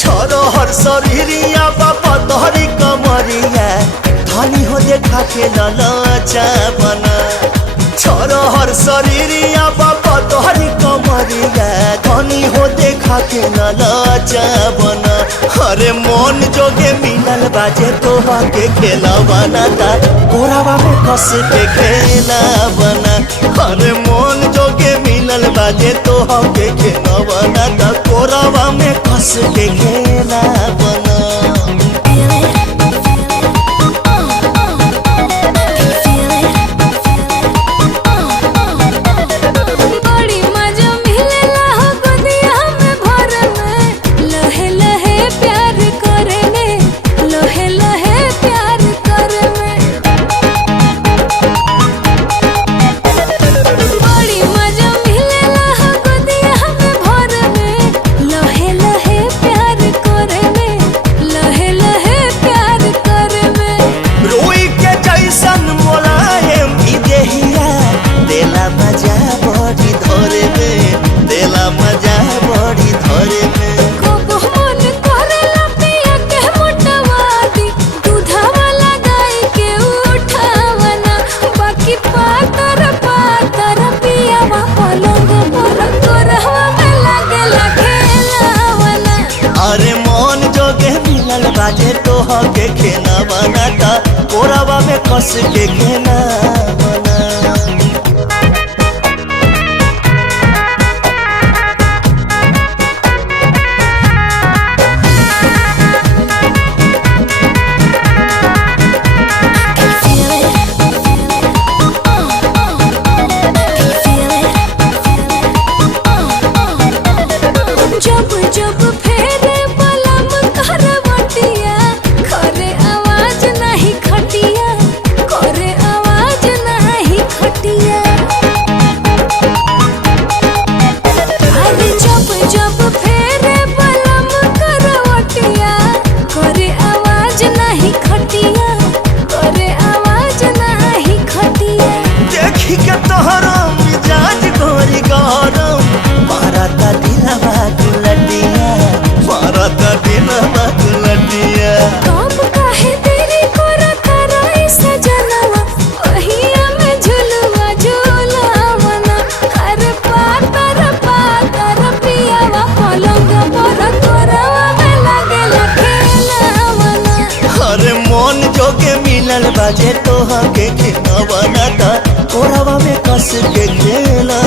छोरोहर शरीरिया बाबा तोहरी कमरिया धनी हो देखा के ललचा बना। छोरोहर शरीरिया बाबा तोहरी कमरिया धनी हो देखा के ललचा बना। अरे मन जोगे मिलल बाजे तोहा के खेला बना ता कोरावा में कस के खेला बना। अरे मन जोगे मिलल बाजे तोहा के खेला बना ता कोरावा में कस के खेला बना। अरे मन जोगे मिलल बाजे तोहा के खेना बनाता कोरावा में कस के खेना बना। बाजे तोहा के खेना बनाता कोरावा में कस के खेला।